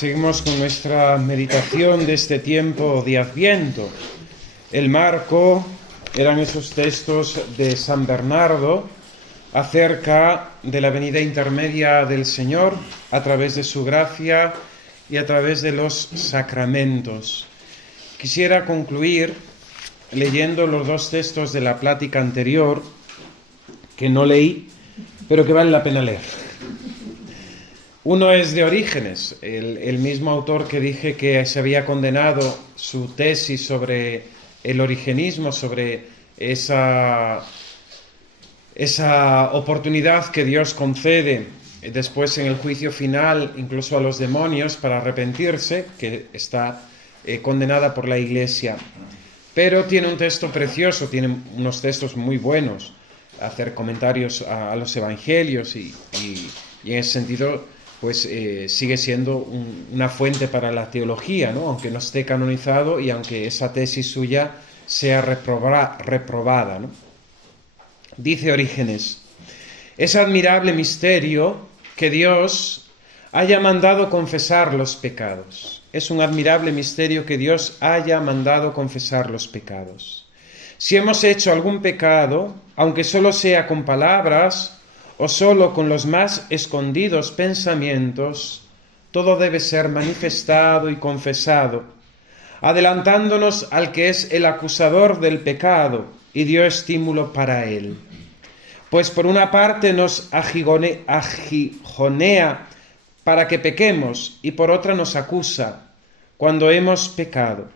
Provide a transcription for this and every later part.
Seguimos con nuestra meditación de este tiempo de Adviento. El marco eran esos textos de San Bernardo acerca de la venida intermedia del Señor a través de su gracia y a través de los sacramentos. Quisiera concluir leyendo los dos textos de la plática anterior que no leí, pero que vale la pena leer. Uno es de Orígenes, el mismo autor que dije que se había condenado su tesis sobre el origenismo, sobre esa oportunidad que Dios concede después en el juicio final, incluso a los demonios, para arrepentirse, que está condenada por la Iglesia. Pero tiene un texto precioso, tiene unos textos muy buenos, hacer comentarios a los evangelios y en ese sentido pues sigue siendo una fuente para la teología, ¿no? Aunque no esté canonizado y aunque esa tesis suya sea reprobada, ¿no? Dice Orígenes: es admirable misterio que Dios haya mandado confesar los pecados. Es un admirable misterio que Dios haya mandado confesar los pecados. Si hemos hecho algún pecado, aunque solo sea con palabras o solo con los más escondidos pensamientos, todo debe ser manifestado y confesado, adelantándonos al que es el acusador del pecado y dio estímulo para él. Pues por una parte nos agigonea para que pequemos y por otra nos acusa cuando hemos pecado.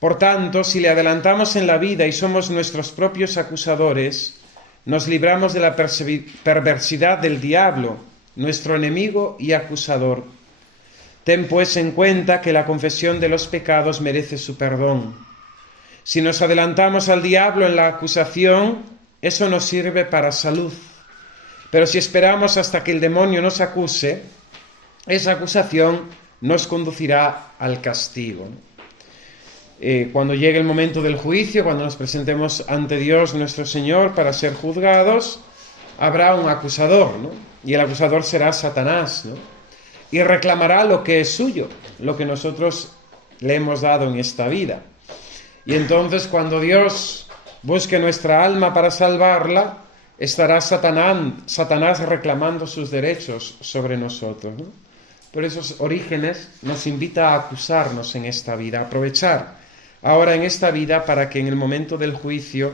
Por tanto, si le adelantamos en la vida y somos nuestros propios acusadores, nos libramos de la perversidad del diablo, nuestro enemigo y acusador. Ten pues en cuenta que la confesión de los pecados merece su perdón. Si nos adelantamos al diablo en la acusación, eso nos sirve para salud. Pero si esperamos hasta que el demonio nos acuse, esa acusación nos conducirá al castigo. Cuando llegue el momento del juicio, cuando nos presentemos ante Dios nuestro Señor para ser juzgados, habrá un acusador, ¿no? Y el acusador será Satanás, ¿no? Y reclamará lo que es suyo, lo que nosotros le hemos dado en esta vida. Y entonces, cuando Dios busque nuestra alma para salvarla, estará Satanás reclamando sus derechos sobre nosotros, ¿no? Por esos Orígenes nos invita a acusarnos en esta vida, a aprovechar ahora en esta vida para que en el momento del juicio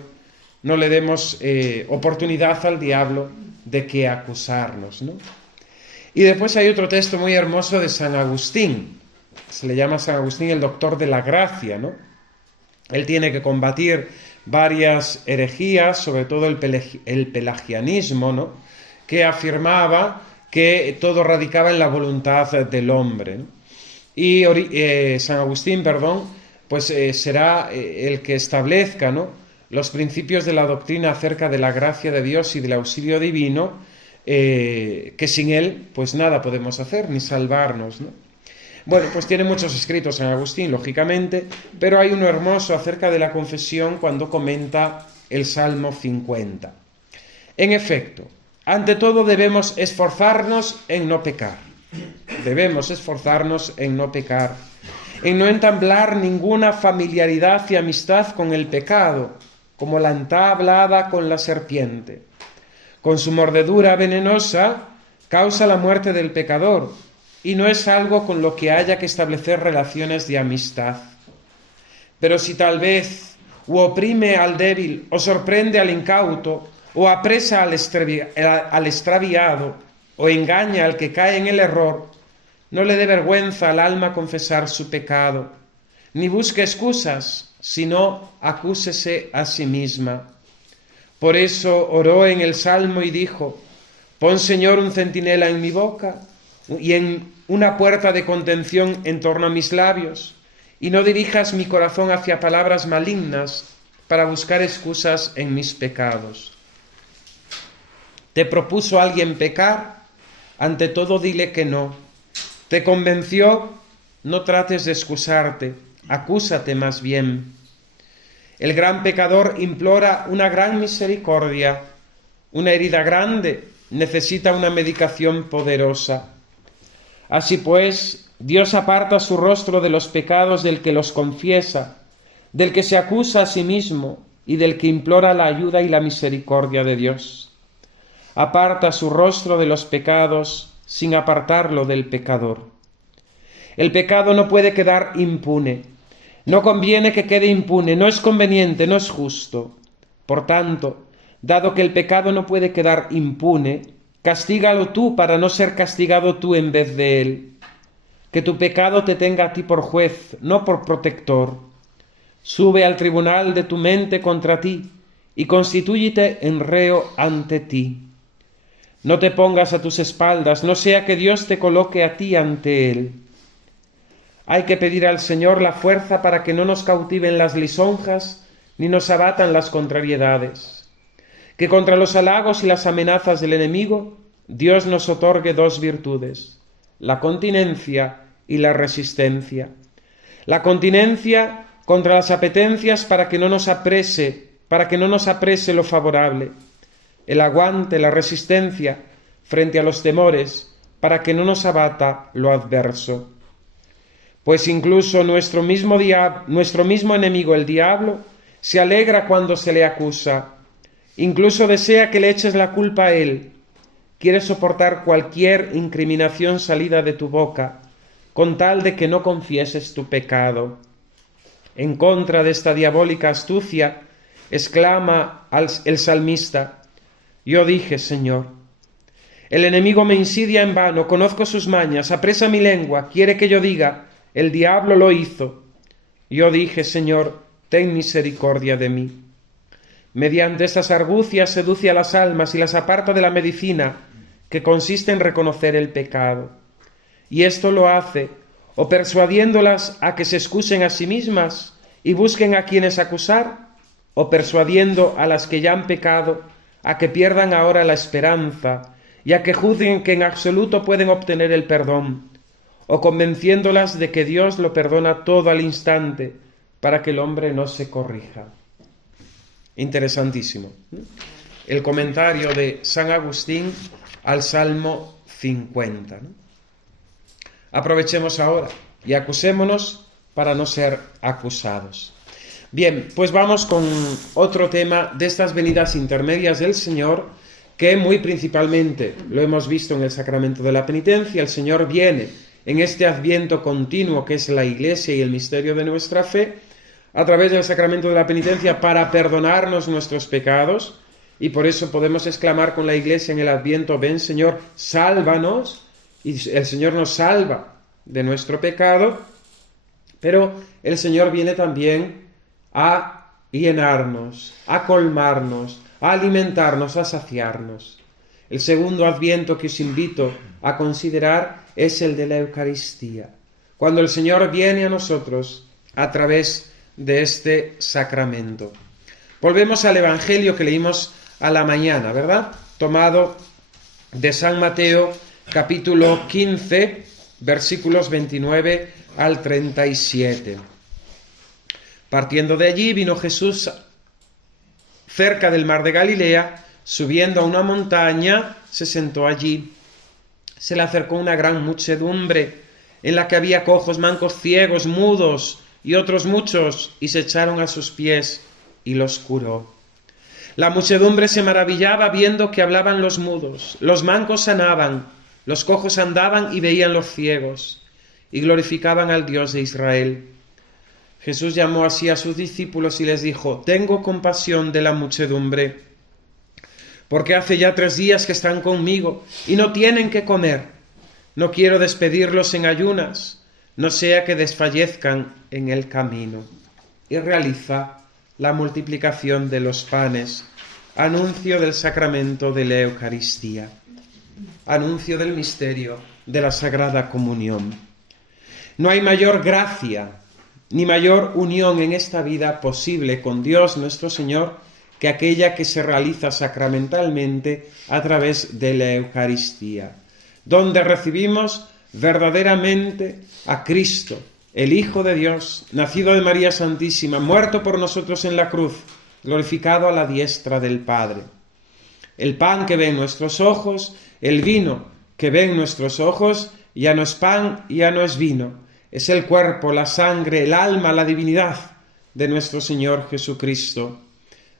no le demos oportunidad al diablo de que acusarnos, ¿no? Y después hay otro texto muy hermoso de San Agustín. Se le llama San Agustín el doctor de la gracia, ¿no? Él tiene que combatir varias herejías, sobre todo el pelagianismo, ¿no? Que afirmaba que todo radicaba en la voluntad del hombre, ¿no? Y San Agustín, pues será el que establezca, ¿no?, los principios de la doctrina acerca de la gracia de Dios y del auxilio divino, que sin él pues nada podemos hacer, ni salvarnos, ¿no? Bueno, pues tiene muchos escritos San Agustín, lógicamente, pero hay uno hermoso acerca de la confesión cuando comenta el Salmo 50. En efecto, ante todo debemos esforzarnos en no pecar. Debemos esforzarnos en no pecar, en no entablar ninguna familiaridad y amistad con el pecado, como la entablada con la serpiente. Con su mordedura venenosa causa la muerte del pecador, y no es algo con lo que haya que establecer relaciones de amistad. Pero si tal vez oprime al débil, o sorprende al incauto, o apresa al extraviado, o engaña al que cae en el error, no le dé vergüenza al alma confesar su pecado, ni busque excusas, sino acúsese a sí misma. Por eso oró en el Salmo y dijo: pon, Señor, un centinela en mi boca y en una puerta de contención en torno a mis labios, y no dirijas mi corazón hacia palabras malignas para buscar excusas en mis pecados. ¿Te propuso alguien pecar? Ante todo dile que no. ¿Te convenció? No trates de excusarte, acúsate más bien. El gran pecador implora una gran misericordia. Una herida grande necesita una medicación poderosa. Así pues, Dios aparta su rostro de los pecados del que los confiesa, del que se acusa a sí mismo y del que implora la ayuda y la misericordia de Dios. Aparta su rostro de los pecados sin apartarlo del pecador. El pecado no puede quedar impune. No conviene que quede impune, no es conveniente, no es justo. Por tanto, dado que el pecado no puede quedar impune, castígalo tú para no ser castigado tú en vez de él. Que tu pecado te tenga a ti por juez, no por protector. Sube al tribunal de tu mente contra ti y constitúyete en reo ante ti. No te pongas a tus espaldas, no sea que Dios te coloque a ti ante él. Hay que pedir al Señor la fuerza para que no nos cautiven las lisonjas ni nos abatan las contrariedades. Que contra los halagos y las amenazas del enemigo, Dios nos otorgue dos virtudes, la continencia y la resistencia. La continencia contra las apetencias para que no nos aprese lo favorable. El aguante, la resistencia frente a los temores para que no nos abata lo adverso. Pues incluso nuestro mismo enemigo, el diablo, se alegra cuando se le acusa. Incluso desea que le eches la culpa a él. Quiere soportar cualquier incriminación salida de tu boca, con tal de que no confieses tu pecado. En contra de esta diabólica astucia, exclama el salmista: Yo dije, Señor, el enemigo me insidia en vano, conozco sus mañas, apresa mi lengua, quiere que yo diga, el diablo lo hizo. Yo dije, Señor, ten misericordia de mí. Mediante estas argucias seduce a las almas y las aparta de la medicina, que consiste en reconocer el pecado. Y esto lo hace o persuadiéndolas a que se excusen a sí mismas y busquen a quienes acusar, o persuadiendo a las que ya han pecado a que pierdan ahora la esperanza y a que juzguen que en absoluto pueden obtener el perdón, o convenciéndolas de que Dios lo perdona todo al instante para que el hombre no se corrija. Interesantísimo. El comentario de San Agustín al Salmo 50. Aprovechemos ahora y acusémonos para no ser acusados. Bien, pues vamos con otro tema de estas venidas intermedias del Señor, que muy principalmente lo hemos visto en el sacramento de la penitencia. El Señor viene en este adviento continuo que es la Iglesia y el misterio de nuestra fe, a través del sacramento de la penitencia para perdonarnos nuestros pecados, y por eso podemos exclamar con la Iglesia en el adviento: ven Señor, sálvanos, y el Señor nos salva de nuestro pecado, pero el Señor viene también a llenarnos, a colmarnos, a alimentarnos, a saciarnos. El segundo adviento que os invito a considerar es el de la Eucaristía, cuando el Señor viene a nosotros a través de este sacramento. Volvemos al Evangelio que leímos a la mañana, ¿verdad? Tomado de San Mateo, capítulo 15, versículos 29 al 37. Partiendo de allí, vino Jesús cerca del mar de Galilea, subiendo a una montaña, se sentó allí. Se le acercó una gran muchedumbre, en la que había cojos, mancos, ciegos, mudos y otros muchos, y se echaron a sus pies y los curó. La muchedumbre se maravillaba viendo que hablaban los mudos, los mancos sanaban, los cojos andaban y veían los ciegos, y glorificaban al Dios de Israel. Jesús llamó así a sus discípulos y les dijo: tengo compasión de la muchedumbre, porque hace ya 3 días que están conmigo y no tienen qué comer. No quiero despedirlos en ayunas, no sea que desfallezcan en el camino. Y realiza la multiplicación de los panes, anuncio del sacramento de la Eucaristía, anuncio del misterio de la Sagrada Comunión. No hay mayor gracia ni mayor unión en esta vida posible con Dios nuestro Señor que aquella que se realiza sacramentalmente a través de la Eucaristía, donde recibimos verdaderamente a Cristo, el Hijo de Dios, nacido de María Santísima, muerto por nosotros en la cruz, glorificado a la diestra del Padre. El pan que ven nuestros ojos, el vino que ven nuestros ojos, ya no es pan, ya no es vino, es el cuerpo, la sangre, el alma, la divinidad de nuestro Señor Jesucristo,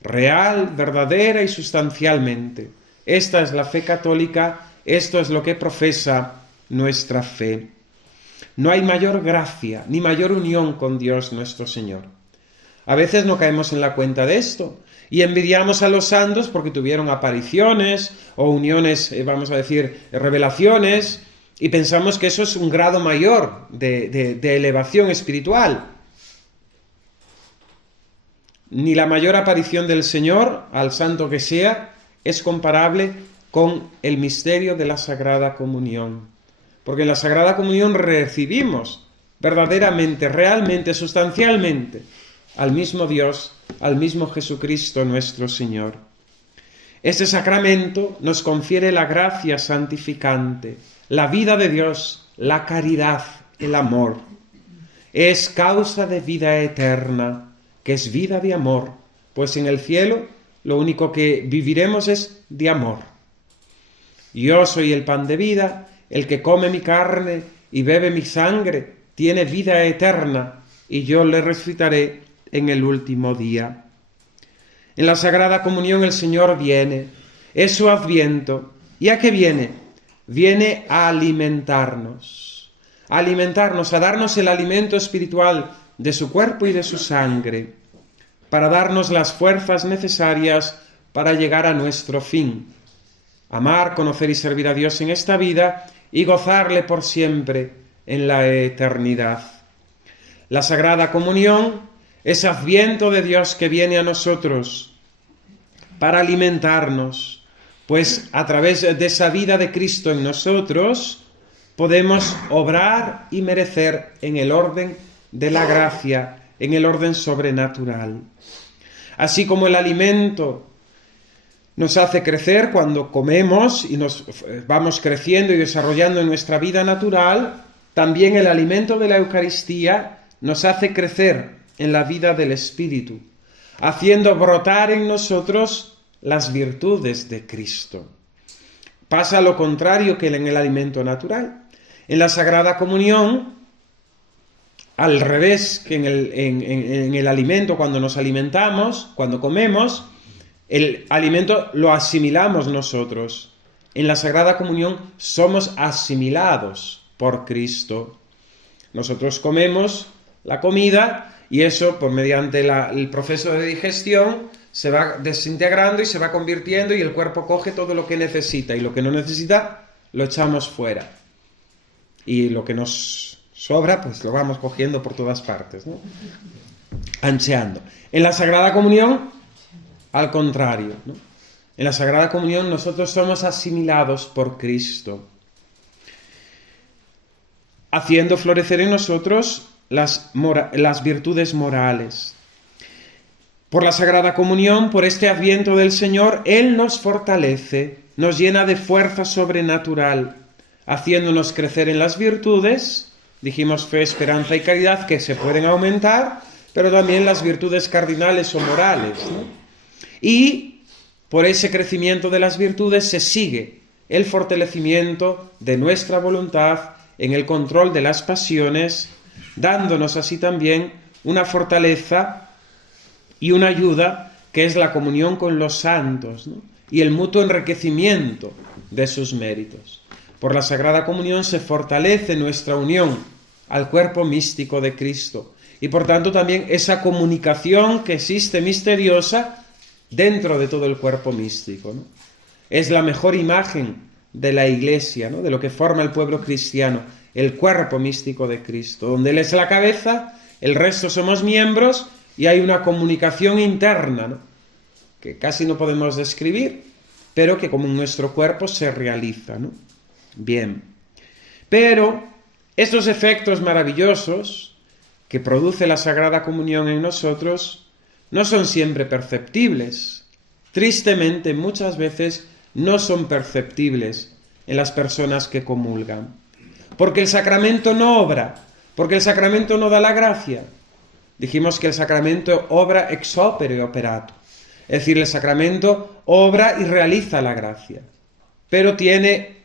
real, verdadera y sustancialmente. Esta es la fe católica, esto es lo que profesa nuestra fe. No hay mayor gracia ni mayor unión con Dios nuestro Señor. A veces no caemos en la cuenta de esto y envidiamos a los santos porque tuvieron apariciones o uniones, vamos a decir, revelaciones, y pensamos que eso es un grado mayor de elevación espiritual. Ni la mayor aparición del Señor, al santo que sea, es comparable con el misterio de la Sagrada Comunión. Porque en la Sagrada Comunión recibimos verdaderamente, realmente, sustancialmente al mismo Dios, al mismo Jesucristo nuestro Señor. Este sacramento nos confiere la gracia santificante, la vida de Dios, la caridad, el amor. Es causa de vida eterna, que es vida de amor, pues en el cielo lo único que viviremos es de amor. Yo soy el pan de vida, el que come mi carne y bebe mi sangre tiene vida eterna, y yo le resucitaré en el último día. En la Sagrada Comunión el Señor viene, es su adviento. ¿Y a qué viene? Viene a alimentarnos, a darnos el alimento espiritual de su cuerpo y de su sangre, para darnos las fuerzas necesarias para llegar a nuestro fin, amar, conocer y servir a Dios en esta vida y gozarle por siempre en la eternidad. La Sagrada Comunión es adviento de Dios que viene a nosotros para alimentarnos, pues a través de esa vida de Cristo en nosotros podemos obrar y merecer en el orden de la gracia, en el orden sobrenatural. Así como el alimento nos hace crecer cuando comemos y nos vamos creciendo y desarrollando en nuestra vida natural, también el alimento de la Eucaristía nos hace crecer en la vida del Espíritu, haciendo brotar en nosotros las virtudes de Cristo. Pasa lo contrario que en el alimento natural. En la Sagrada Comunión, al revés que en el alimento, cuando nos alimentamos, cuando comemos, el alimento lo asimilamos nosotros. En la Sagrada Comunión somos asimilados por Cristo. Nosotros comemos la comida y eso, por mediante el proceso de digestión, se va desintegrando y se va convirtiendo y el cuerpo coge todo lo que necesita y lo que no necesita lo echamos fuera. Y lo que nos sobra, pues lo vamos cogiendo por todas partes, ¿no? Ancheando. En la Sagrada Comunión, al contrario, ¿no? En la Sagrada Comunión nosotros somos asimilados por Cristo, haciendo florecer en nosotros las virtudes morales. Por la Sagrada Comunión, por este adviento del Señor, Él nos fortalece, nos llena de fuerza sobrenatural, haciéndonos crecer en las virtudes, dijimos fe, esperanza y caridad, que se pueden aumentar, pero también las virtudes cardinales o morales, ¿no? Y por ese crecimiento de las virtudes se sigue el fortalecimiento de nuestra voluntad en el control de las pasiones, dándonos así también una fortaleza y una ayuda que es la comunión con los santos, ¿no? Y el mutuo enriquecimiento de sus méritos. Por la Sagrada Comunión se fortalece nuestra unión al cuerpo místico de Cristo y por tanto también esa comunicación que existe misteriosa dentro de todo el cuerpo místico, ¿no? Es la mejor imagen de la Iglesia, ¿no? De lo que forma el pueblo cristiano, el cuerpo místico de Cristo, donde Él es la cabeza, el resto somos miembros y hay una comunicación interna, ¿no? Que casi no podemos describir, pero que como en nuestro cuerpo se realiza, ¿no? Bien. Pero estos efectos maravillosos que produce la Sagrada Comunión en nosotros no son siempre perceptibles. Tristemente, muchas veces no son perceptibles en las personas que comulgan. Porque el sacramento no obra, porque el sacramento no da la gracia. Dijimos que el sacramento obra ex opere operato. Es decir, el sacramento obra y realiza la gracia. Pero tiene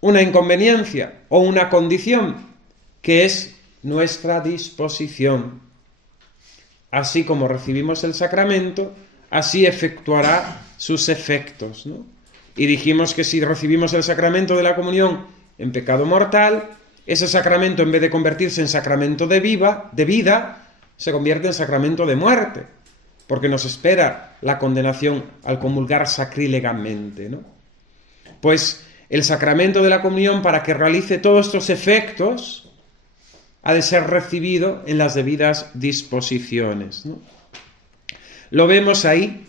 una inconveniencia o una condición, que es nuestra disposición. Así como recibimos el sacramento, así efectuará sus efectos, ¿no? Y dijimos que si recibimos el sacramento de la comunión en pecado mortal, ese sacramento, en vez de convertirse en sacramento de vida, se convierte en sacramento de muerte, porque nos espera la condenación al comulgar sacrílegamente, ¿no? Pues el sacramento de la comunión, para que realice todos estos efectos, ha de ser recibido en las debidas disposiciones, ¿no? Lo vemos ahí,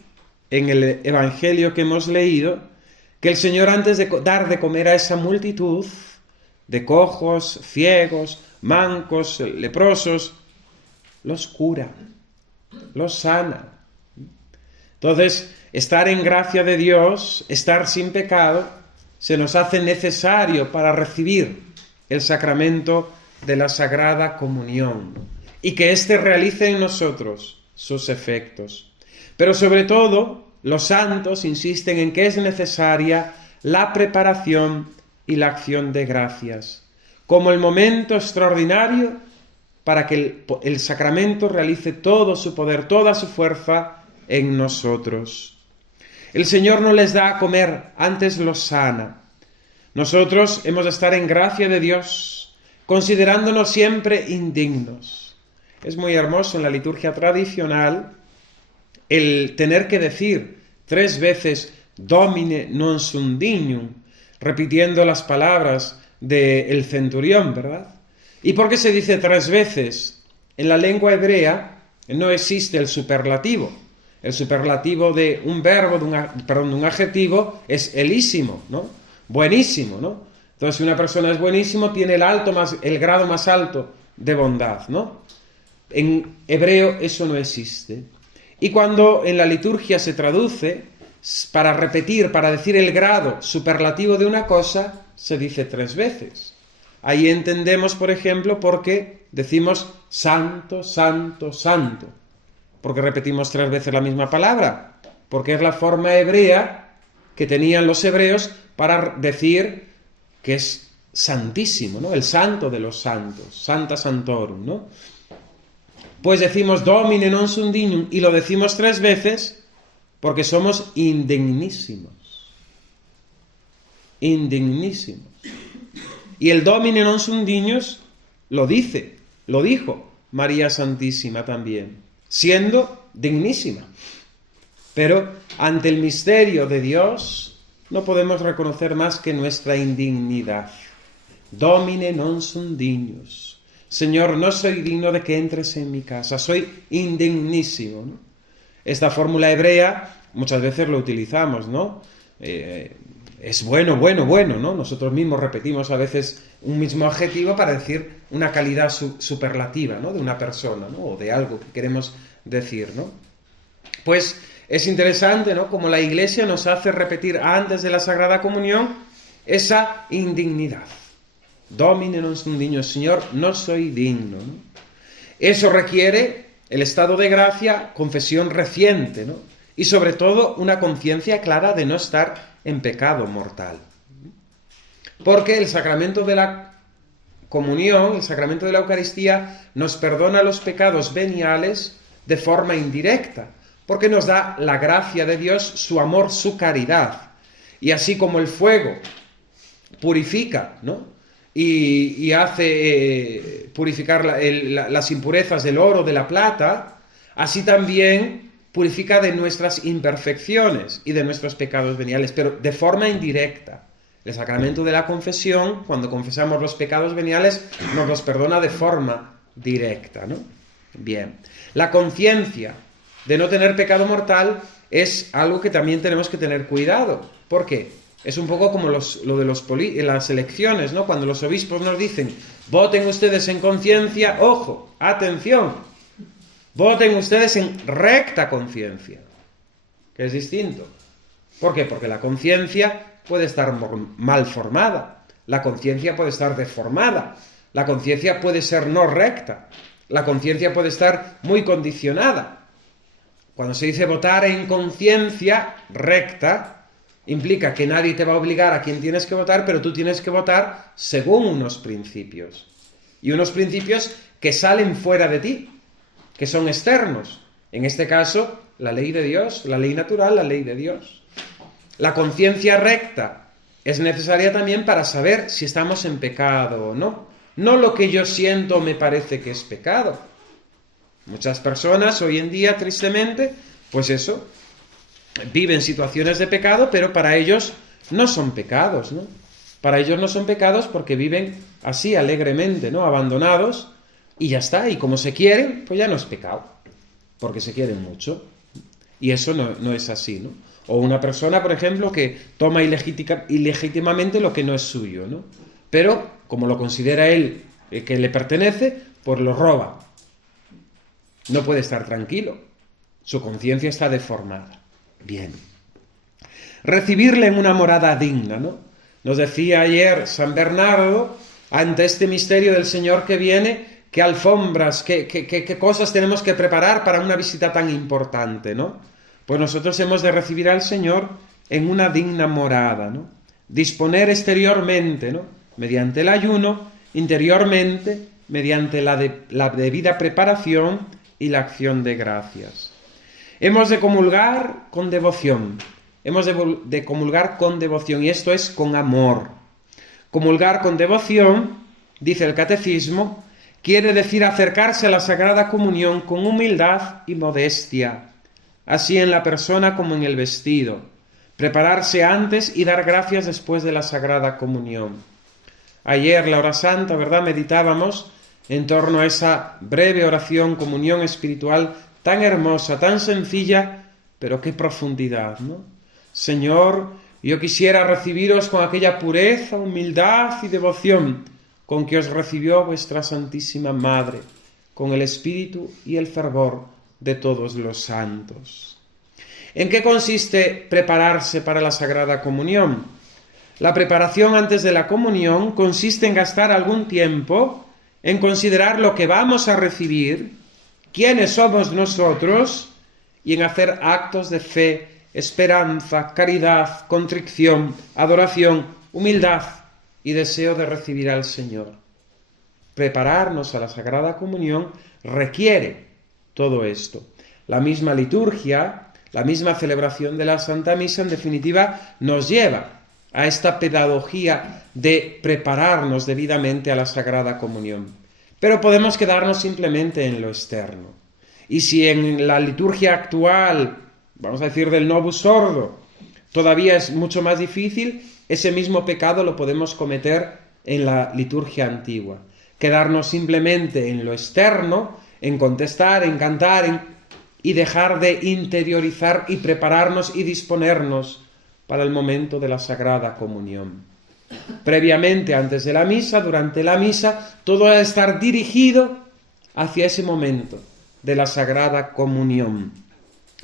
en el Evangelio que hemos leído, que el Señor, antes de dar de comer a esa multitud de cojos, ciegos, mancos, leprosos, los cura, los sana. Entonces, estar en gracia de Dios, estar sin pecado, se nos hace necesario para recibir el sacramento de la Sagrada Comunión y que éste realice en nosotros sus efectos. Pero sobre todo, los santos insisten en que es necesaria la preparación y la acción de gracias, como el momento extraordinario para que el sacramento realice todo su poder, toda su fuerza en nosotros. El Señor no les da a comer, antes los sana. Nosotros hemos de estar en gracia de Dios, considerándonos siempre indignos. Es muy hermoso en la liturgia tradicional el tener que decir 3 veces Domine non sum dignum, repitiendo las palabras del centurión, ¿verdad? ¿Y por qué se dice 3 veces? En la lengua hebrea no existe el superlativo. El superlativo de un verbo, de un adjetivo, es elísimo, ¿no? Buenísimo, ¿no? Entonces, si una persona es buenísimo, tiene el grado más alto de bondad, ¿no? En hebreo eso no existe. Y cuando en la liturgia se traduce, para repetir, para decir el grado superlativo de una cosa, se dice 3 veces. Ahí entendemos, por ejemplo, por qué decimos santo, santo, santo. ¿Por qué repetimos 3 veces la misma palabra? Porque es la forma hebrea que tenían los hebreos para decir que es santísimo, ¿no? El santo de los santos, Santa Santorum, ¿no? Pues decimos Domine non sum dignum y lo decimos 3 veces porque somos indignísimos. Indignísimos. Y el Domine non sum dignus lo dijo María Santísima también, siendo dignísima. Pero ante el misterio de Dios no podemos reconocer más que nuestra indignidad. Domine non sum dignus. Señor, no soy digno de que entres en mi casa, soy indignísimo, ¿no? Esta fórmula hebrea muchas veces lo utilizamos, ¿no? Es bueno, ¿no? Nosotros mismos repetimos a veces un mismo adjetivo para decir una calidad superlativa, ¿no? De una persona, ¿no? O de algo que queremos decir, ¿no? Pues es interesante, ¿no? Como la Iglesia nos hace repetir antes de la Sagrada Comunión esa indignidad. Domine non sum dignus, Señor, no soy digno, ¿no? Eso requiere el estado de gracia, confesión reciente, ¿no? Y sobre todo una conciencia clara de no estar en pecado mortal. Porque el sacramento de la comunión, el sacramento de la Eucaristía, nos perdona los pecados veniales de forma indirecta, porque nos da la gracia de Dios, su amor, su caridad. Y así como el fuego purifica, ¿no? Y hace purificar las impurezas del oro, de la plata, así también purifica de nuestras imperfecciones y de nuestros pecados veniales, pero de forma indirecta. El sacramento de la confesión, cuando confesamos los pecados veniales, nos los perdona de forma directa, ¿no? Bien. La conciencia de no tener pecado mortal es algo que también tenemos que tener cuidado. ¿Por qué? Es un poco como lo de las elecciones, ¿no? Cuando los obispos nos dicen, voten ustedes en conciencia, ojo, atención, voten ustedes en recta conciencia, que es distinto. ¿Por qué? Porque la conciencia puede estar mal formada, la conciencia puede estar deformada, la conciencia puede ser no recta, la conciencia puede estar muy condicionada. Cuando se dice votar en conciencia recta, Implica que nadie te va a obligar a quién tienes que votar, pero tú tienes que votar según unos principios. Y unos principios que salen fuera de ti, que son externos. En este caso, la ley de Dios, la ley natural, la ley de Dios. La conciencia recta es necesaria también para saber si estamos en pecado o no. No lo que yo siento me parece que es pecado. Muchas personas hoy en día, tristemente, pues eso, viven situaciones de pecado, pero para ellos no son pecados, ¿no? Para ellos no son pecados porque viven así alegremente, ¿no? Abandonados, y ya está. Y como se quieren, pues ya no es pecado, porque se quieren mucho. Y eso no es así, ¿no? O una persona, por ejemplo, que toma ilegítimamente lo que no es suyo, ¿no? Pero, como lo considera él que le pertenece, pues lo roba. No puede estar tranquilo. Su conciencia está deformada. Bien. Recibirle en una morada digna, ¿no? Nos decía ayer San Bernardo, ante este misterio del Señor que viene, qué alfombras, qué cosas tenemos que preparar para una visita tan importante, ¿no? Pues nosotros hemos de recibir al Señor en una digna morada, ¿no? Disponer exteriormente, ¿no? Mediante el ayuno, interiormente, mediante la debida preparación y la acción de gracias. Hemos de comulgar con devoción. Hemos de comulgar con devoción, y esto es con amor. Comulgar con devoción, dice el Catecismo, quiere decir acercarse a la Sagrada Comunión con humildad y modestia, así en la persona como en el vestido, prepararse antes y dar gracias después de la Sagrada Comunión. Ayer, la hora santa, ¿verdad?, meditábamos en torno a esa breve oración, comunión espiritual, tan hermosa, tan sencilla, pero qué profundidad, ¿no? Señor, yo quisiera recibiros con aquella pureza, humildad y devoción con que os recibió vuestra Santísima Madre, con el espíritu y el fervor de todos los santos. ¿En qué consiste prepararse para la Sagrada Comunión? La preparación antes de la comunión consiste en gastar algún tiempo en considerar lo que vamos a recibir, quiénes somos nosotros, y en hacer actos de fe, esperanza, caridad, contrición, adoración, humildad y deseo de recibir al Señor. Prepararnos a la Sagrada Comunión requiere todo esto. La misma liturgia, la misma celebración de la Santa Misa, en definitiva, nos lleva a esta pedagogía de prepararnos debidamente a la Sagrada Comunión. Pero podemos quedarnos simplemente en lo externo. Y si en la liturgia actual, vamos a decir del Novus Ordo, todavía es mucho más difícil, ese mismo pecado lo podemos cometer en la liturgia antigua. Quedarnos simplemente en lo externo, en contestar, en cantar, y dejar de interiorizar y prepararnos y disponernos para el momento de la Sagrada Comunión. Previamente, antes de la misa, durante la misa, todo ha de estar dirigido hacia ese momento de la Sagrada Comunión.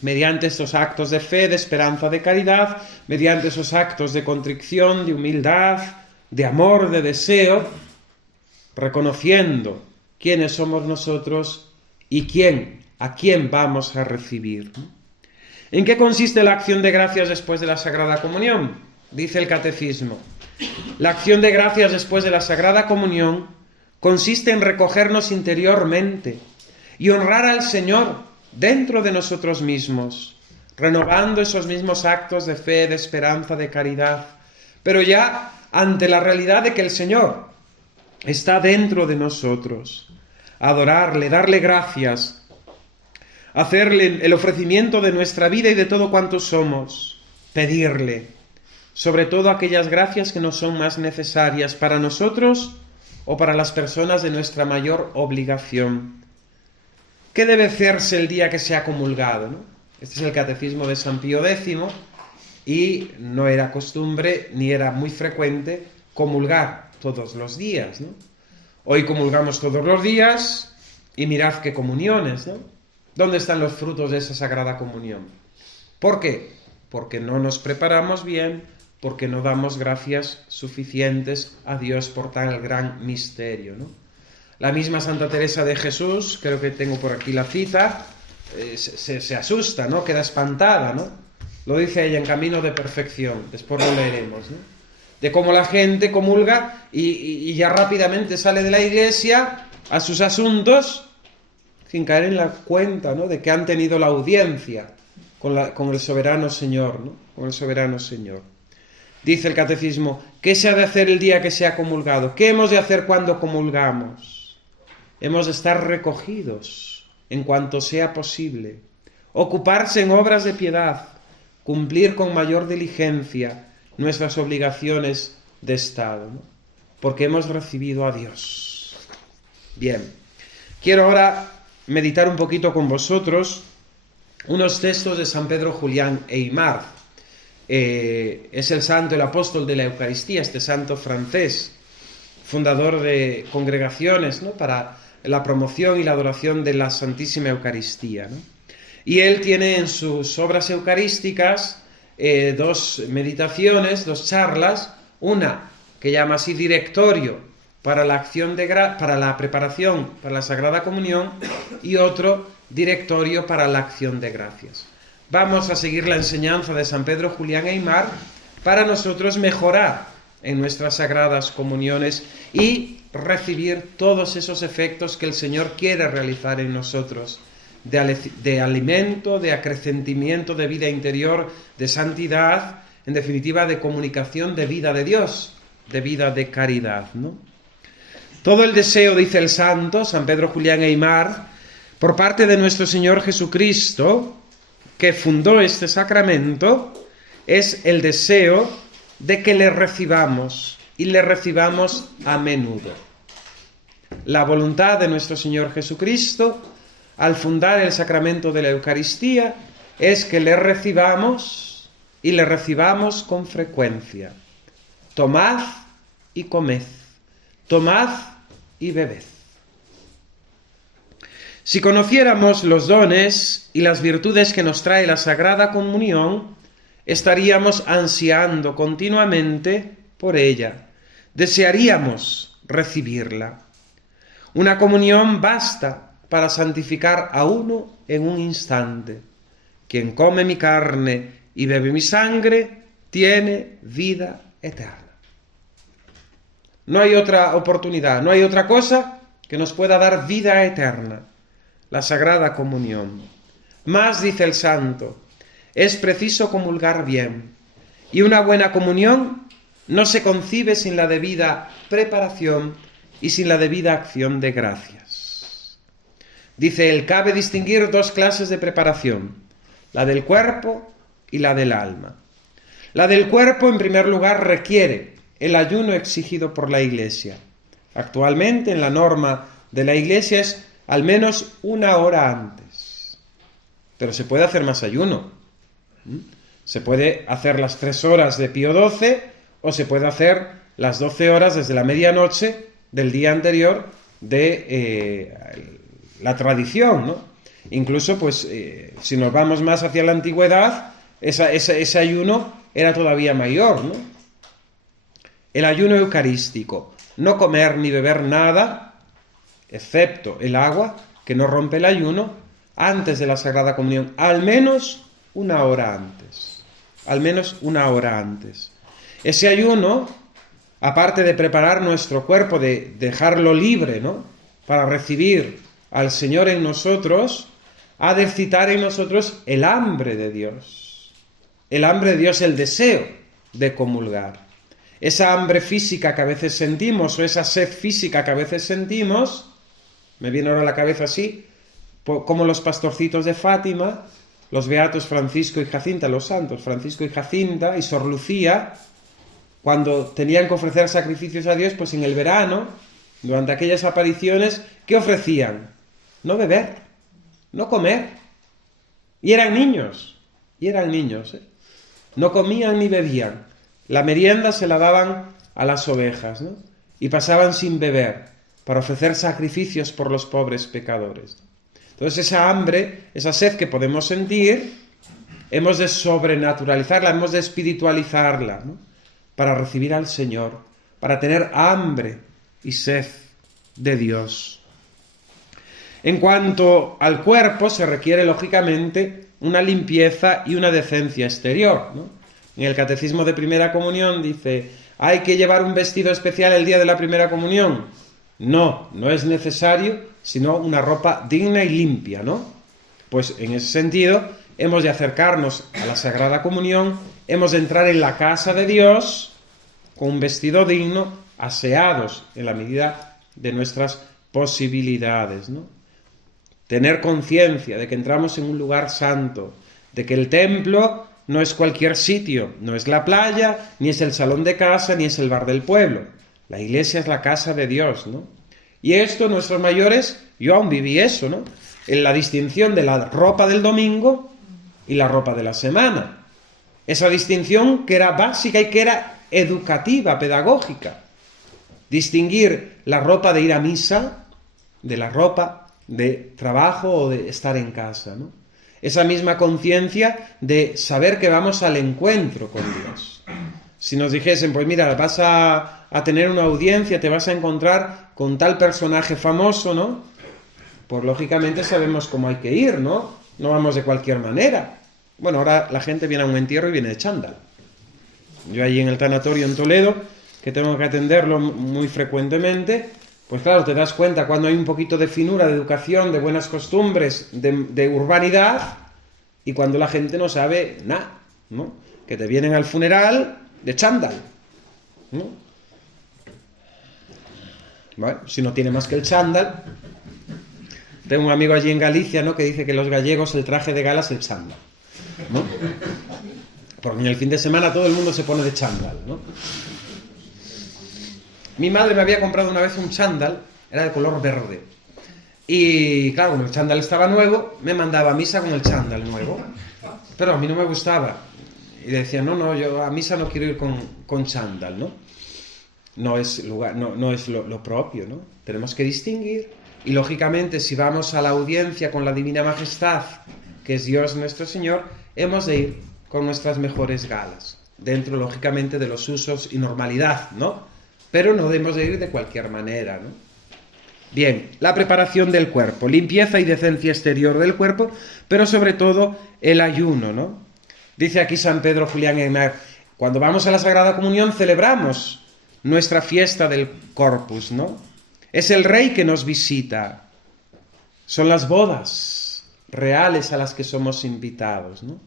Mediante estos actos de fe, de esperanza, de caridad, mediante esos actos de contrición, de humildad, de amor, de deseo, reconociendo quiénes somos nosotros y a quién vamos a recibir. ¿En qué consiste la acción de gracias después de la Sagrada Comunión? Dice el Catecismo. La acción de gracias después de la Sagrada Comunión consiste en recogernos interiormente y honrar al Señor dentro de nosotros mismos, renovando esos mismos actos de fe, de esperanza, de caridad, pero ya ante la realidad de que el Señor está dentro de nosotros. Adorarle, darle gracias, hacerle el ofrecimiento de nuestra vida y de todo cuanto somos, pedirle, sobre todo aquellas gracias que nos son más necesarias para nosotros o para las personas de nuestra mayor obligación. ¿Qué debe hacerse el día que se ha comulgado, ¿no? Este es el Catecismo de San Pío X, y no era costumbre ni era muy frecuente comulgar todos los días, ¿no? Hoy comulgamos todos los días y mirad qué comuniones, ¿no? ¿Dónde están los frutos de esa Sagrada Comunión? ¿Por qué? Porque no nos preparamos bien, porque no damos gracias suficientes a Dios por tal gran misterio, ¿no? La misma Santa Teresa de Jesús, creo que tengo por aquí la cita, se asusta, ¿no? Queda espantada, ¿no? Lo dice ella en Camino de Perfección, después lo leeremos, ¿no? De cómo la gente comulga y ya rápidamente sale de la iglesia a sus asuntos sin caer en la cuenta, ¿no?, de que han tenido la audiencia con el soberano Señor, ¿no?, con el soberano Señor. Dice el Catecismo, ¿qué se ha de hacer el día que se ha comulgado? ¿Qué hemos de hacer cuando comulgamos? Hemos de estar recogidos en cuanto sea posible, ocuparse en obras de piedad, cumplir con mayor diligencia nuestras obligaciones de Estado, ¿no?, porque hemos recibido a Dios. Bien, quiero ahora meditar un poquito con vosotros unos textos de San Pedro Julián Aymar. Es el santo, el apóstol de la Eucaristía, este santo francés, fundador de congregaciones, ¿no?, para la promoción y la adoración de la Santísima Eucaristía, ¿no? Y él tiene en sus obras eucarísticas dos meditaciones, dos charlas, una que llama así Directorio para la acción para la preparación para la Sagrada Comunión, y otro Directorio para la acción de gracias. Vamos a seguir la enseñanza de San Pedro Julián Aymar para nosotros mejorar en nuestras sagradas comuniones y recibir todos esos efectos que el Señor quiere realizar en nosotros, de alimento, de acrecentimiento de vida interior, de santidad, en definitiva de comunicación de vida de Dios, de vida de caridad, ¿no? Todo el deseo, dice el santo San Pedro Julián Aymar, por parte de nuestro Señor Jesucristo, que fundó este sacramento, es el deseo de que le recibamos, y le recibamos a menudo. La voluntad de nuestro Señor Jesucristo, al fundar el sacramento de la Eucaristía, es que le recibamos, y le recibamos con frecuencia. Tomad y comed, tomad y bebed. Si conociéramos los dones y las virtudes que nos trae la Sagrada Comunión, estaríamos ansiando continuamente por ella, desearíamos recibirla. Una comunión basta para santificar a uno en un instante. Quien come mi carne y bebe mi sangre, tiene vida eterna. No hay otra oportunidad, no hay otra cosa que nos pueda dar vida eterna, la Sagrada Comunión. Más, dice el santo, es preciso comulgar bien, y una buena comunión no se concibe sin la debida preparación y sin la debida acción de gracias. Dice él, cabe distinguir dos clases de preparación, la del cuerpo y la del alma. La del cuerpo, en primer lugar, requiere el ayuno exigido por la Iglesia. Actualmente, en la norma de la Iglesia es al menos 1 hora antes. Pero se puede hacer más ayuno. Se puede hacer las 3 horas de Pío XII o se puede hacer las 12 horas desde la medianoche del día anterior de la tradición, ¿no? Incluso, pues, si nos vamos más hacia la antigüedad, ese ayuno era todavía mayor, ¿no? El ayuno eucarístico, no comer ni beber nada, excepto el agua, que no rompe el ayuno, antes de la Sagrada Comunión, al menos 1 hora antes. Al menos 1 hora antes. Ese ayuno, aparte de preparar nuestro cuerpo, de dejarlo libre, ¿no?, para recibir al Señor en nosotros, ha de excitar en nosotros el hambre de Dios. El hambre de Dios, el deseo de comulgar. Esa hambre física que a veces sentimos, o esa sed física que a veces sentimos, me viene ahora a la cabeza así, como los pastorcitos de Fátima, los beatos Francisco y Jacinta, los santos Francisco y Jacinta y Sor Lucía, cuando tenían que ofrecer sacrificios a Dios, pues en el verano, durante aquellas apariciones, ¿qué ofrecían? No beber, no comer. Y eran niños, ¿eh? No comían ni bebían. La merienda se la daban a las ovejas, ¿no? Y pasaban sin beber para ofrecer sacrificios por los pobres pecadores. Entonces esa hambre, esa sed que podemos sentir, hemos de sobrenaturalizarla, hemos de espiritualizarla, ¿no?, para recibir al Señor, para tener hambre y sed de Dios. En cuanto al cuerpo, se requiere lógicamente una limpieza y una decencia exterior, ¿no? En el Catecismo de Primera Comunión dice, ¿hay que llevar un vestido especial el día de la Primera Comunión? No, no es necesario, sino una ropa digna y limpia, ¿no? Pues en ese sentido, hemos de acercarnos a la Sagrada Comunión, hemos de entrar en la casa de Dios con un vestido digno, aseados en la medida de nuestras posibilidades, ¿no? Tener conciencia de que entramos en un lugar santo, de que el templo no es cualquier sitio, no es la playa, ni es el salón de casa, ni es el bar del pueblo. La iglesia es la casa de Dios, ¿no? Y esto, nuestros mayores, yo aún viví eso, ¿no? En la distinción de la ropa del domingo y la ropa de la semana. Esa distinción que era básica y que era educativa, pedagógica. Distinguir la ropa de ir a misa de la ropa de trabajo o de estar en casa, ¿no? Esa misma conciencia de saber que vamos al encuentro con Dios. Si nos dijesen, pues mira, vas a tener una audiencia, te vas a encontrar con tal personaje famoso, ¿no? Pues lógicamente sabemos cómo hay que ir, ¿no? No vamos de cualquier manera. Bueno, ahora la gente viene a un entierro y viene de chándal. Yo allí en el tanatorio en Toledo, que tengo que atenderlo muy frecuentemente, pues claro, te das cuenta cuando hay un poquito de finura, de educación, de buenas costumbres, de urbanidad, y cuando la gente no sabe nada, ¿no? Que te vienen al funeral de chándal, ¿no? Bueno, si no tiene más que el chándal. Tengo un amigo allí en Galicia, ¿no?, que dice que los gallegos el traje de gala es el chándal, ¿no? Porque en el fin de semana todo el mundo se pone de chándal, ¿no? Mi madre me había comprado una vez un chándal, era de color verde. Y claro, como el chándal estaba nuevo, me mandaba a misa con el chándal nuevo. Pero a mí no me gustaba. Y decía, no, yo a misa no quiero ir con chándal, ¿no? No es lo propio, ¿no? Tenemos que distinguir. Y lógicamente, si vamos a la audiencia con la Divina Majestad, que es Dios nuestro Señor, hemos de ir con nuestras mejores galas. Dentro, lógicamente, de los usos y normalidad, ¿no? Pero no debemos de ir de cualquier manera, ¿no? Bien, la preparación del cuerpo, limpieza y decencia exterior del cuerpo, pero sobre todo el ayuno, ¿no? Dice aquí San Pedro Julián Eymar, cuando vamos a la Sagrada Comunión celebramos nuestra fiesta del Corpus, ¿no? Es el Rey que nos visita, son las bodas reales a las que somos invitados, ¿no?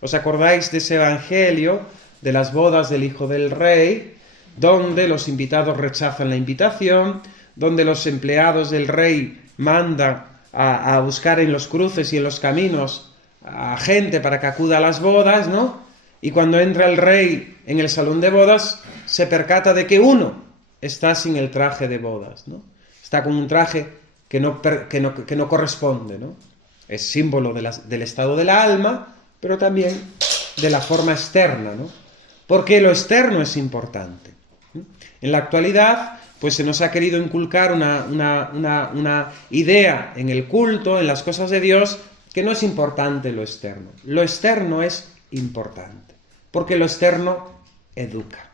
¿Os acordáis de ese Evangelio de las bodas del Hijo del Rey, donde los invitados rechazan la invitación, donde los empleados del rey mandan a buscar en los cruces y en los caminos a gente para que acuda a las bodas, ¿no? Y cuando entra el rey en el salón de bodas, se percata de que uno está sin el traje de bodas, ¿no? Está con un traje que no corresponde, ¿no? Es símbolo del estado del alma, pero también de la forma externa, ¿no? Porque lo externo es importante. En la actualidad, pues se nos ha querido inculcar una idea en el culto, en las cosas de Dios, que no es importante lo externo. Lo externo es importante, porque lo externo educa.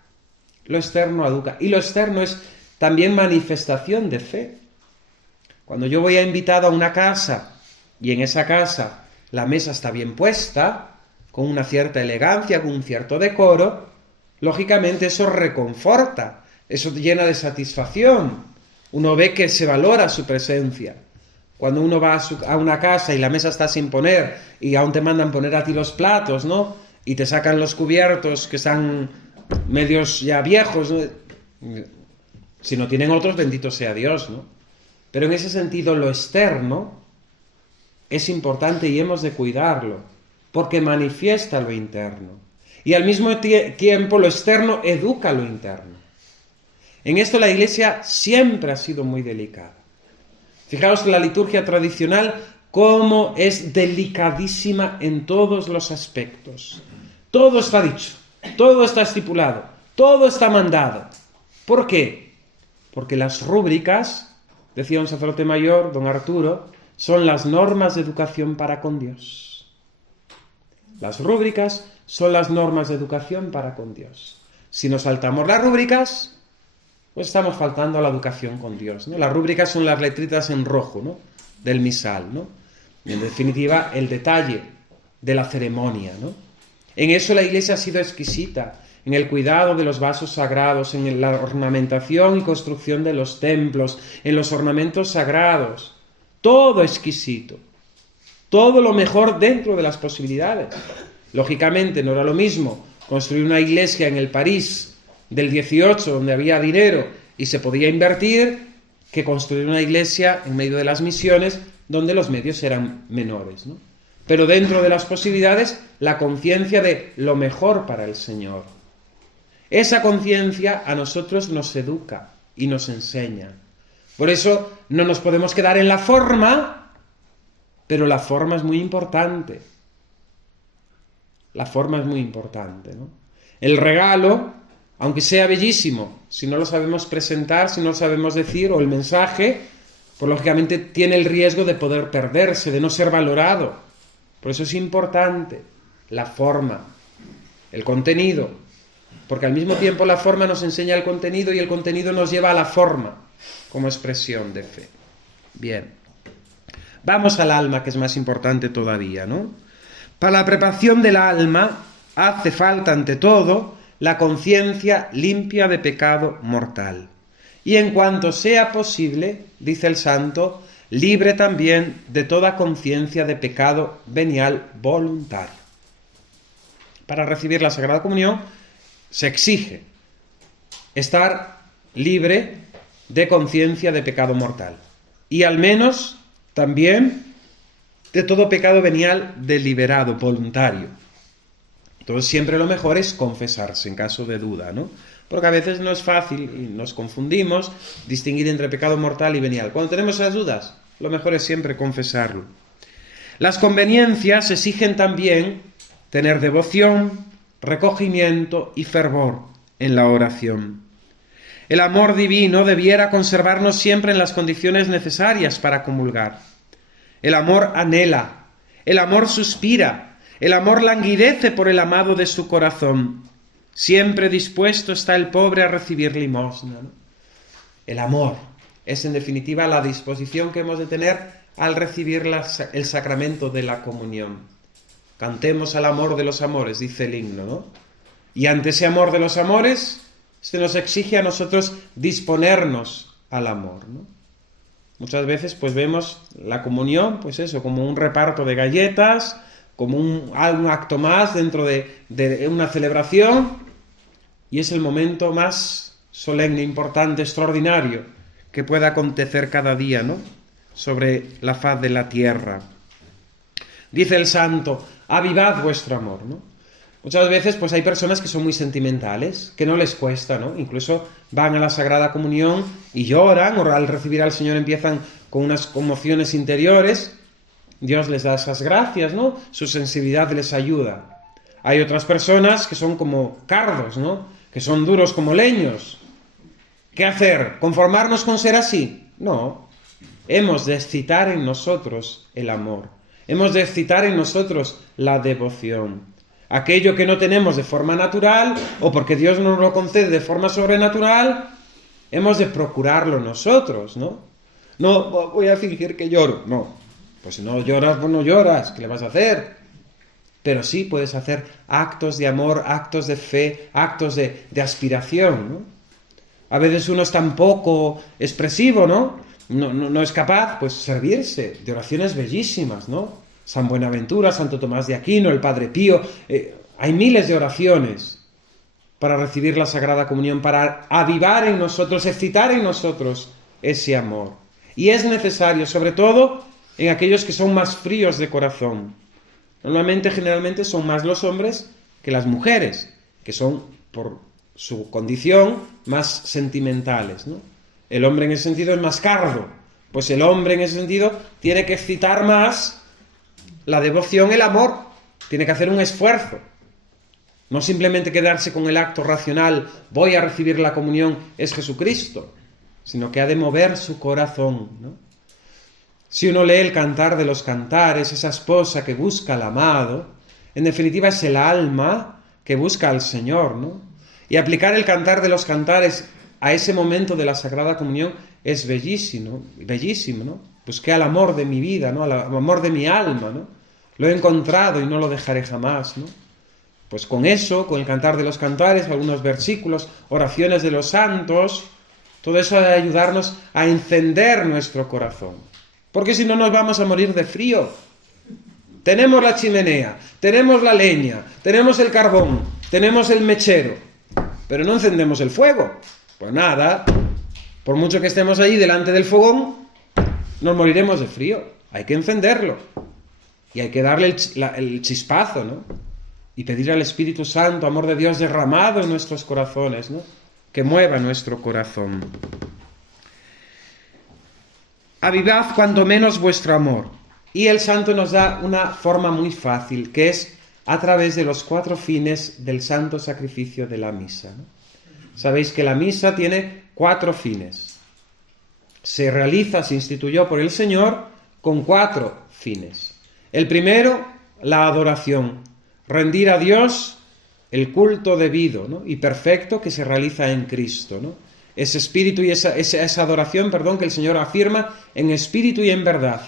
Lo externo educa. Y lo externo es también manifestación de fe. Cuando yo voy a invitado a una casa, y en esa casa la mesa está bien puesta, con una cierta elegancia, con un cierto decoro, lógicamente eso reconforta, eso llena de satisfacción. Uno ve que se valora su presencia. Cuando uno va a una casa y la mesa está sin poner y aún te mandan poner a ti los platos, ¿no? Y te sacan los cubiertos que están medios ya viejos, ¿no? Si no tienen otros, bendito sea Dios, ¿no? Pero en ese sentido lo externo es importante y hemos de cuidarlo, porque manifiesta lo interno. Y al mismo tiempo lo externo educa lo interno. En esto la Iglesia siempre ha sido muy delicada. Fijaos la liturgia tradicional cómo es delicadísima en todos los aspectos. Todo está dicho, todo está estipulado, todo está mandado. ¿Por qué? Porque las rúbricas, decía un sacerdote mayor, don Arturo, son las normas de educación para con Dios. Las rúbricas son las normas de educación para con Dios. Si nos saltamos las rúbricas, pues estamos faltando a la educación con Dios, ¿no? Las rúbricas son las letritas en rojo, ¿no?, del misal, ¿no? Y en definitiva, el detalle de la ceremonia, ¿no? En eso la Iglesia ha sido exquisita, en el cuidado de los vasos sagrados, en la ornamentación y construcción de los templos, en los ornamentos sagrados. Todo exquisito. Todo lo mejor dentro de las posibilidades. Lógicamente no era lo mismo construir una iglesia en el París del 18, donde había dinero y se podía invertir, que construir una iglesia en medio de las misiones, donde los medios eran menores, ¿no? Pero dentro de las posibilidades, la conciencia de lo mejor para el Señor. Esa conciencia a nosotros nos educa y nos enseña. Por eso no nos podemos quedar en la forma, pero la forma es muy importante. La forma es muy importante, ¿no? El regalo, aunque sea bellísimo, si no lo sabemos presentar, si no lo sabemos decir, o el mensaje, pues lógicamente tiene el riesgo de poder perderse, de no ser valorado. Por eso es importante la forma, el contenido, porque al mismo tiempo la forma nos enseña el contenido y el contenido nos lleva a la forma como expresión de fe. Bien, vamos al alma, que es más importante todavía, ¿no? Para la preparación del alma hace falta, ante todo, la conciencia limpia de pecado mortal. Y en cuanto sea posible, dice el santo, libre también de toda conciencia de pecado venial voluntario. Para recibir la Sagrada Comunión se exige estar libre de conciencia de pecado mortal. Y al menos también de todo pecado venial deliberado, voluntario. Entonces siempre lo mejor es confesarse en caso de duda, ¿no? Porque a veces no es fácil y nos confundimos distinguir entre pecado mortal y venial. Cuando tenemos esas dudas, lo mejor es siempre confesarlo. Las conveniencias exigen también tener devoción, recogimiento y fervor en la oración. El amor divino debiera conservarnos siempre en las condiciones necesarias para comulgar. El amor anhela, el amor suspira, el amor languidece por el amado de su corazón. Siempre dispuesto está el pobre a recibir limosna, ¿no? El amor es en definitiva la disposición que hemos de tener al recibir el sacramento de la comunión. Cantemos al amor de los amores, dice el himno, ¿no? Y ante ese amor de los amores se nos exige a nosotros disponernos al amor, ¿no? Muchas veces pues vemos la comunión, pues eso, como un reparto de galletas, como un acto más dentro de una celebración, y es el momento más solemne, importante, extraordinario que pueda acontecer cada día, ¿no? Sobre la faz de la tierra. Dice el santo, avivad vuestro amor, ¿no? Muchas veces pues hay personas que son muy sentimentales, que no les cuesta, ¿no? Incluso van a la Sagrada Comunión y lloran, o al recibir al Señor empiezan con unas conmociones interiores. Dios les da esas gracias, ¿no? Su sensibilidad les ayuda. Hay otras personas que son como cardos, ¿no? Que son duros como leños. ¿Qué hacer? ¿Conformarnos con ser así? No. Hemos de excitar en nosotros el amor. Hemos de excitar en nosotros la devoción. Aquello que no tenemos de forma natural, o porque Dios nos lo concede de forma sobrenatural, hemos de procurarlo nosotros, ¿no? No voy a fingir que lloro, no. Pues si no lloras, pues no lloras, ¿qué le vas a hacer? Pero sí puedes hacer actos de amor, actos de fe, actos de aspiración, ¿no? A veces uno es tan poco expresivo, ¿no? No es capaz, pues, servirse de oraciones bellísimas, ¿no? San Buenaventura, Santo Tomás de Aquino, el Padre Pío. Hay miles de oraciones para recibir la Sagrada Comunión, para avivar en nosotros, excitar en nosotros ese amor. Y es necesario, sobre todo, en aquellos que son más fríos de corazón. Generalmente son más los hombres que las mujeres, que son, por su condición, más sentimentales, ¿no? El hombre en ese sentido es más cardo. Pues el hombre en ese sentido tiene que excitar más la devoción, el amor. Tiene que hacer un esfuerzo. No simplemente quedarse con el acto racional, voy a recibir la comunión, es Jesucristo, sino que ha de mover su corazón, ¿no? Si uno lee el Cantar de los Cantares, esa esposa que busca al amado, en definitiva es el alma que busca al Señor, ¿no? Y aplicar el Cantar de los Cantares a ese momento de la Sagrada Comunión es bellísimo, ¿no? Busqué al amor de mi vida, ¿no? Al amor de mi alma, ¿no? lo he encontrado y no lo dejaré jamás, ¿no? Pues con eso, con el Cantar de los Cantares, algunos versículos, oraciones de los santos, todo eso ha de ayudarnos a encender nuestro corazón. Porque si no nos vamos a morir de frío. Tenemos la chimenea, tenemos la leña, tenemos el carbón, tenemos el mechero, pero no encendemos el fuego. Pues nada, por mucho que estemos allí delante del fogón, nos moriremos de frío. Hay que encenderlo. Y hay que darle el chispazo, ¿no? Y pedir al Espíritu Santo, amor de Dios derramado en nuestros corazones, ¿no? Que mueva nuestro corazón. Avivad cuanto menos vuestro amor. Y el santo nos da una forma muy fácil, que es a través de los 4 fines del santo sacrificio de la misa, ¿no? Sabéis que la misa tiene 4 fines. Se instituyó por el Señor con 4 fines. El primero, la adoración. Rendir a Dios el culto debido, ¿no? Y perfecto que se realiza en Cristo, ¿no? Ese espíritu y esa adoración, que el Señor afirma en espíritu y en verdad.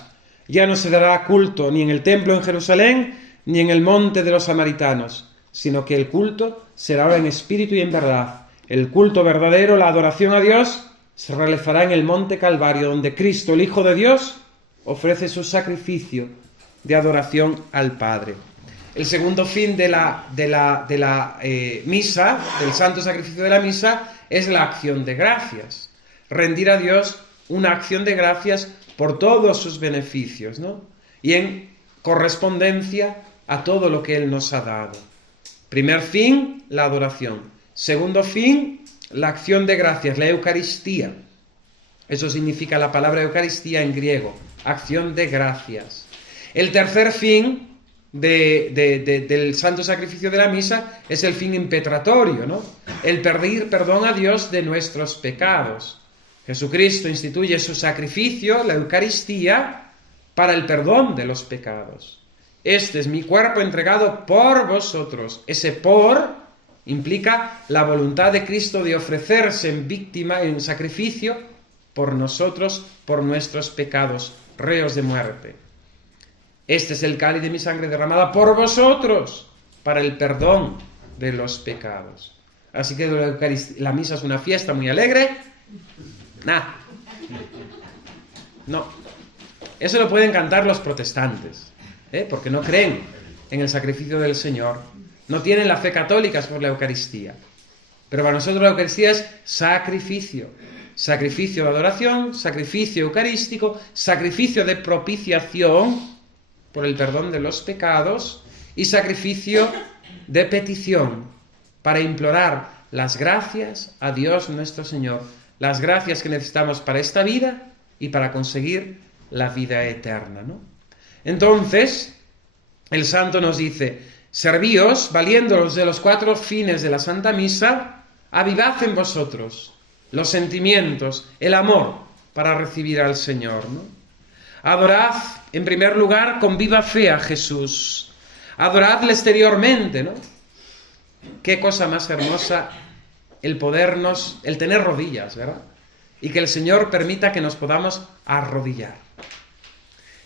Ya no se dará culto ni en el templo en Jerusalén, ni en el monte de los samaritanos, sino que el culto será ahora en espíritu y en verdad. El culto verdadero, la adoración a Dios, se realizará en el monte Calvario, donde Cristo, el Hijo de Dios, ofrece su sacrificio de adoración al Padre. El segundo fin de la misa, del santo sacrificio de la misa, es la acción de gracias. Rendir a Dios una acción de gracias por todos sus beneficios, ¿no? Y en correspondencia a todo lo que Él nos ha dado. Primer fin, la adoración. Segundo fin, la acción de gracias, la Eucaristía. Eso significa la palabra Eucaristía en griego, acción de gracias. El tercer fin del santo sacrificio de la misa es el fin impetratorio, ¿no? El pedir perdón a Dios de nuestros pecados. Jesucristo instituye su sacrificio, la Eucaristía, para el perdón de los pecados. Este es mi cuerpo entregado por vosotros. Ese por implica la voluntad de Cristo de ofrecerse en víctima, en sacrificio, por nosotros, por nuestros pecados, reos de muerte. Este es el cáliz de mi sangre derramada por vosotros, para el perdón de los pecados. Así que la misa es una fiesta muy alegre. No. Eso lo pueden cantar los protestantes, porque no creen en el sacrificio del Señor. No tienen la fe católica por la Eucaristía. Pero para nosotros la Eucaristía es sacrificio. Sacrificio de adoración, sacrificio eucarístico, sacrificio de propiciación por el perdón de los pecados y sacrificio de petición para implorar las gracias a Dios nuestro Señor, las gracias que necesitamos para esta vida y para conseguir la vida eterna, ¿no? Entonces, el santo nos dice: servíos, valiéndolos de los 4 fines de la Santa Misa, avivad en vosotros los sentimientos, el amor para recibir al Señor, ¿no? Adorad, en primer lugar, con viva fe a Jesús. Adoradle exteriormente, ¿no? Qué cosa más hermosa el tener rodillas, ¿verdad? Y que el Señor permita que nos podamos arrodillar.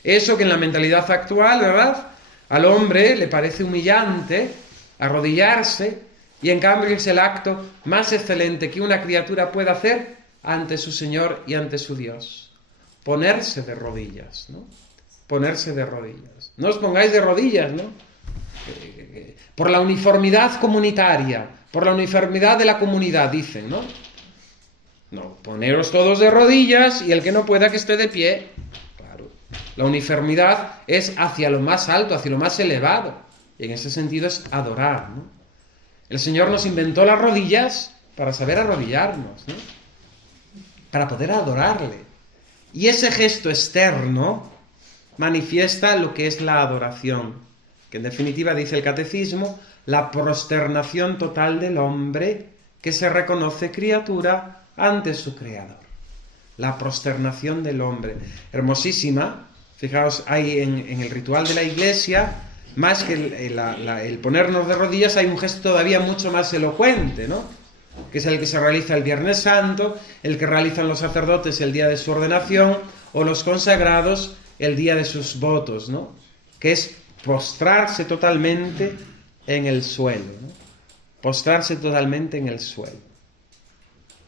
Eso que en la mentalidad actual, ¿verdad?, al hombre le parece humillante arrodillarse, y en cambio es el acto más excelente que una criatura puede hacer ante su Señor y ante su Dios. Ponerse de rodillas, ¿no? Ponerse de rodillas. No os pongáis de rodillas, ¿no? Por la uniformidad comunitaria, por la uniformidad de la comunidad, dicen, ¿no? No, poneros todos de rodillas y el que no pueda que esté de pie. Claro. La uniformidad es hacia lo más alto, hacia lo más elevado. Y en ese sentido es adorar, ¿no? El Señor nos inventó las rodillas para saber arrodillarnos, ¿no? Para poder adorarle. Y ese gesto externo manifiesta lo que es la adoración, que en definitiva, dice el Catecismo, la prosternación total del hombre que se reconoce criatura ante su Creador. La prosternación del hombre. Hermosísima. Fijaos, hay en el ritual de la Iglesia, más que el ponernos de rodillas, hay un gesto todavía mucho más elocuente, ¿no? Que es el que se realiza el Viernes Santo, el que realizan los sacerdotes el día de su ordenación, o los consagrados el día de sus votos, ¿no? Que es postrarse totalmente en el suelo, ¿no? Postrarse totalmente en el suelo.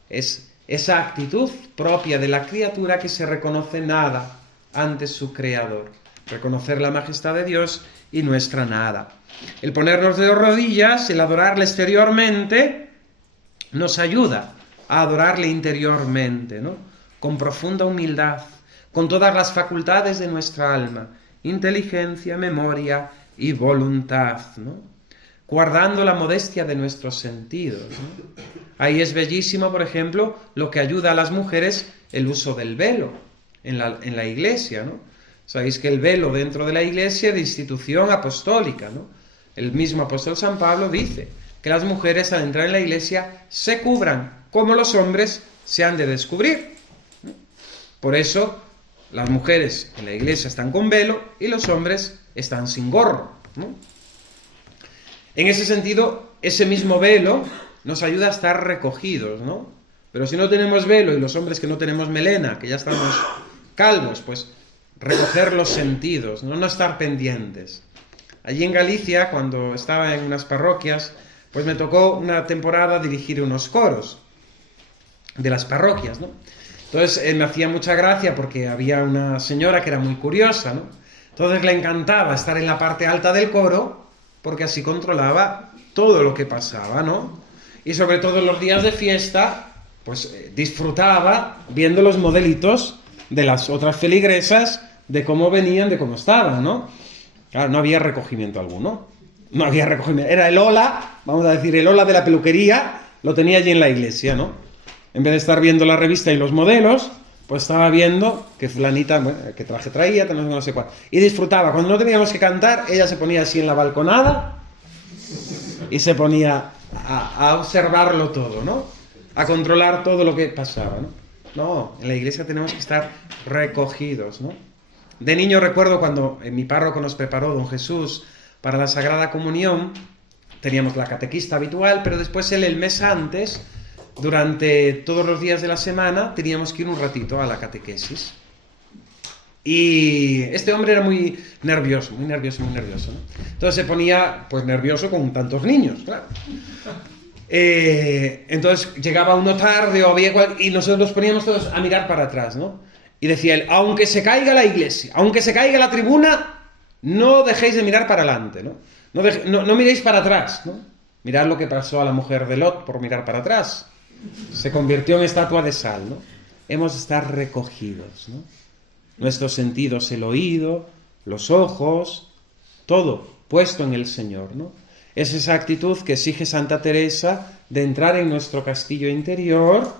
Es esa actitud propia de la criatura que se reconoce nada ante su Creador. Reconocer la majestad de Dios y nuestra nada. El ponernos de rodillas, el adorarle exteriormente, nos ayuda a adorarle interiormente, ¿no? Con profunda humildad, con todas las facultades de nuestra alma, inteligencia, memoria y voluntad, ¿no? Guardando la modestia de nuestros sentidos, ¿no? Ahí es bellísimo, por ejemplo, lo que ayuda a las mujeres el uso del velo en la iglesia, ¿no? Sabéis que el velo dentro de la iglesia es de institución apostólica, ¿no? El mismo apóstol San Pablo dice que las mujeres al entrar en la iglesia se cubran como los hombres se han de descubrir, ¿no? Por eso las mujeres en la iglesia están con velo y los hombres están sin gorro, ¿no? En ese sentido, ese mismo velo nos ayuda a estar recogidos, ¿no? Pero si no tenemos velo y los hombres que no tenemos melena, que ya estamos calvos, pues recoger los sentidos, no estar pendientes. Allí en Galicia, cuando estaba en unas parroquias, pues me tocó una temporada dirigir unos coros de las parroquias, ¿no? Entonces me hacía mucha gracia porque había una señora que era muy curiosa, ¿no? Entonces le encantaba estar en la parte alta del coro porque así controlaba todo lo que pasaba, ¿no? Y sobre todo en los días de fiesta, pues disfrutaba viendo los modelitos de las otras feligresas, de cómo venían, de cómo estaban, ¿no? Claro, no había recogimiento alguno. No había recogimiento. Era el hola, vamos a decir, el hola de la peluquería, lo tenía allí en la iglesia, ¿no? En vez de estar viendo la revista y los modelos, pues estaba viendo que fulanita, bueno, qué traje traía, no sé cuál. Y disfrutaba. Cuando no teníamos que cantar, ella se ponía así en la balconada y se ponía a observarlo todo, ¿no? A controlar todo lo que pasaba, ¿no? No, en la iglesia tenemos que estar recogidos, ¿no? De niño recuerdo cuando mi párroco nos preparó, don Jesús, para la Sagrada Comunión, teníamos la catequista habitual, pero después él el mes antes, durante todos los días de la semana, teníamos que ir un ratito a la catequesis. Y este hombre era muy nervioso, ¿no? Entonces se ponía, pues, nervioso con tantos niños, claro. Entonces llegaba uno tarde o había y nosotros nos poníamos todos a mirar para atrás, ¿no? Y decía él, aunque se caiga la iglesia, aunque se caiga la tribuna, no dejéis de mirar para adelante, ¿no? No miréis para atrás, ¿no? Mirad lo que pasó a la mujer de Lot por mirar para atrás. Se convirtió en estatua de sal, ¿no? Hemos de estar recogidos, ¿no? Nuestros sentidos, el oído, los ojos, todo puesto en el Señor, ¿no? Es esa actitud que exige Santa Teresa de entrar en nuestro castillo interior,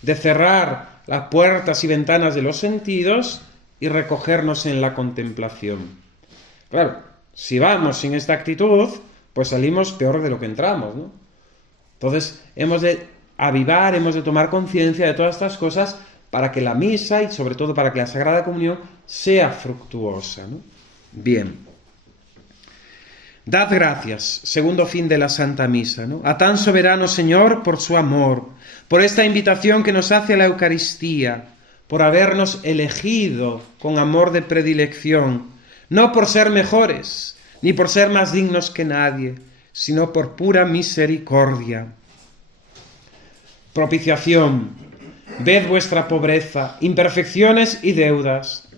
de cerrar las puertas y ventanas de los sentidos y recogernos en la contemplación. Claro, si vamos sin esta actitud, pues salimos peor de lo que entramos, ¿no? Entonces, hemos de avivar, hemos de tomar conciencia de todas estas cosas para que la misa y sobre todo para que la Sagrada Comunión sea fructuosa, ¿no? Bien. Dad gracias, segundo fin de la Santa Misa, ¿no? A tan soberano Señor por su amor, por esta invitación que nos hace a la Eucaristía, por habernos elegido con amor de predilección, no por ser mejores, ni por ser más dignos que nadie, sino por pura misericordia. Propiciación. Ved vuestra pobreza, imperfecciones y deudas,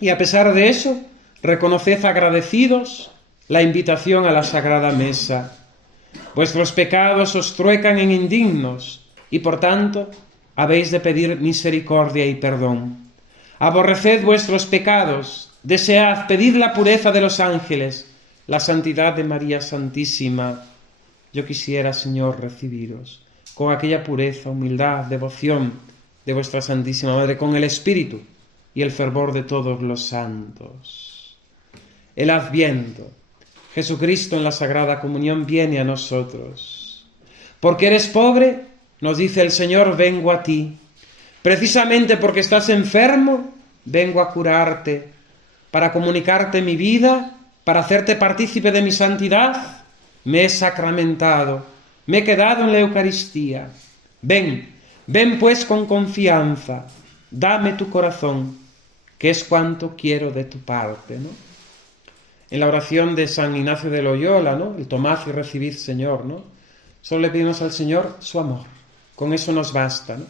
y a pesar de eso, reconoced agradecidos la invitación a la Sagrada Mesa. Vuestros pecados os truecan en indignos, y por tanto habéis de pedir misericordia y perdón. Aborreced vuestros pecados, desead, pedid la pureza de los ángeles, la santidad de María Santísima. Yo quisiera, Señor, recibiros con aquella pureza, humildad, devoción de vuestra Santísima Madre, con el Espíritu y el fervor de todos los santos. El Adviento. Jesucristo en la Sagrada Comunión viene a nosotros. Porque eres pobre, nos dice el Señor, vengo a ti. Precisamente porque estás enfermo, vengo a curarte, para comunicarte mi vida, para hacerte partícipe de mi santidad. Me he sacramentado, me he quedado en la Eucaristía. Ven pues con confianza, dame tu corazón, que es cuanto quiero de tu parte, ¿no? en la oración de San Ignacio de Loyola, ¿no? El tomad y recibid, Señor, ¿no? Solo le pedimos al Señor su amor. Con eso nos basta, ¿no?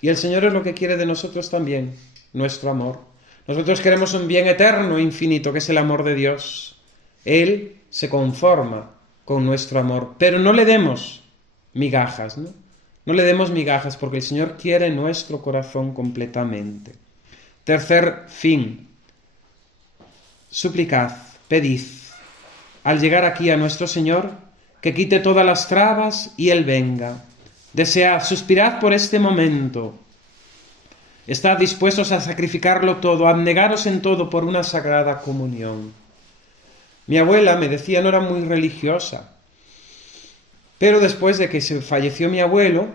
Y el Señor es lo que quiere de nosotros también, nuestro amor. Nosotros queremos un bien eterno, infinito, que es el amor de Dios. Él se conforma con nuestro amor, pero no le demos migajas, ¿no? No le demos migajas, porque el Señor quiere nuestro corazón completamente. Tercer fin. Suplicad, pedid, al llegar aquí a nuestro Señor, que quite todas las trabas y Él venga. Desead, suspirad por este momento. Estad dispuestos a sacrificarlo todo, a abnegaros en todo por una sagrada comunión. Mi abuela, me decía, no era muy religiosa, pero después de que se falleció mi abuelo,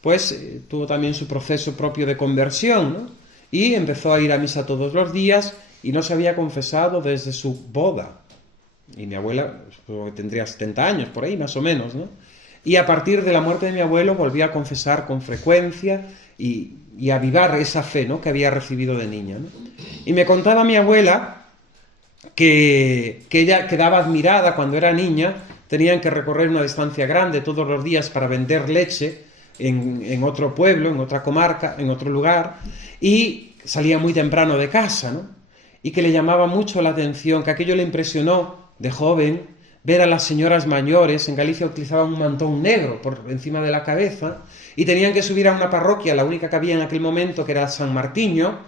pues tuvo también su proceso propio de conversión, ¿no? Y empezó a ir a misa todos los días y no se había confesado desde su boda. Y mi abuela, supongo que tendría 70 años, por ahí más o menos, ¿no? Y a partir de la muerte de mi abuelo volvía a confesar con frecuencia y a avivar esa fe, ¿no?, que había recibido de niña, ¿no? Y me contaba mi abuela que ella quedaba admirada cuando era niña. Tenían que recorrer una distancia grande todos los días para vender leche en otro pueblo, en otra comarca, en otro lugar, y salía muy temprano de casa, ¿no? Y que le llamaba mucho la atención, que aquello le impresionó de joven, ver a las señoras mayores. En Galicia utilizaban un mantón negro por encima de la cabeza y tenían que subir a una parroquia, la única que había en aquel momento, que era San Martiño,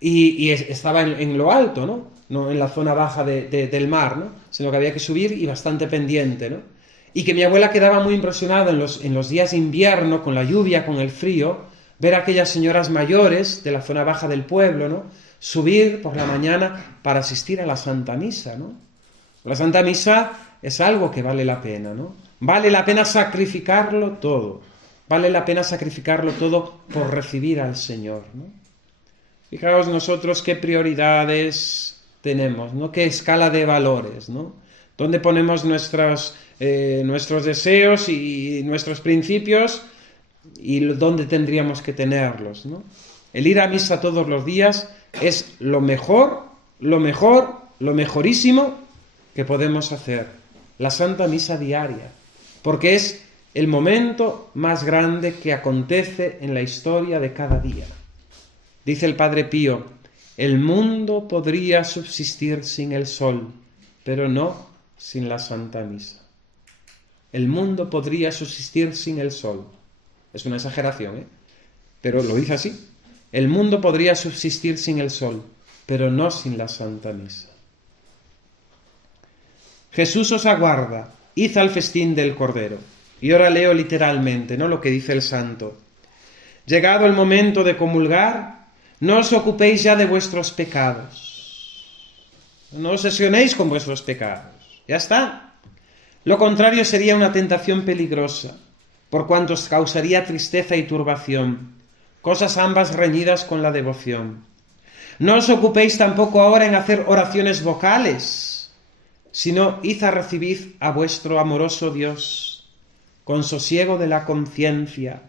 y estaba en lo alto, ¿no? No en la zona baja del mar, ¿no? Sino que había que subir y bastante pendiente, ¿no? Y que mi abuela quedaba muy impresionada en los días de invierno, con la lluvia, con el frío, ver a aquellas señoras mayores de la zona baja del pueblo, ¿no?, subir por la mañana para asistir a la Santa Misa, ¿no? La Santa Misa es algo que vale la pena, ¿no? Vale la pena sacrificarlo todo. Vale la pena sacrificarlo todo por recibir al Señor, ¿no? Fijaos nosotros qué prioridades tenemos, ¿no? Qué escala de valores, ¿no? Dónde ponemos nuestros deseos y nuestros principios y dónde tendríamos que tenerlos, ¿no? El ir a misa todos los días es lo mejorísimo que podemos hacer. La Santa Misa diaria, porque es el momento más grande que acontece en la historia de cada día. Dice el Padre Pío: el mundo podría subsistir sin el sol, pero no sin la Santa Misa. El mundo podría subsistir sin el sol. Es una exageración, pero lo dice así. El mundo podría subsistir sin el sol, pero no sin la Santa Misa. Jesús os aguarda, id al festín del Cordero. Y ahora leo literalmente, ¿no?, lo que dice el santo. Llegado el momento de comulgar, no os ocupéis ya de vuestros pecados. No os obsesionéis con vuestros pecados. Ya está. Lo contrario sería una tentación peligrosa, por cuanto os causaría tristeza y turbación, cosas ambas reñidas con la devoción. No os ocupéis tampoco ahora en hacer oraciones vocales, sino id a recibir a vuestro amoroso Dios, con sosiego de la conciencia,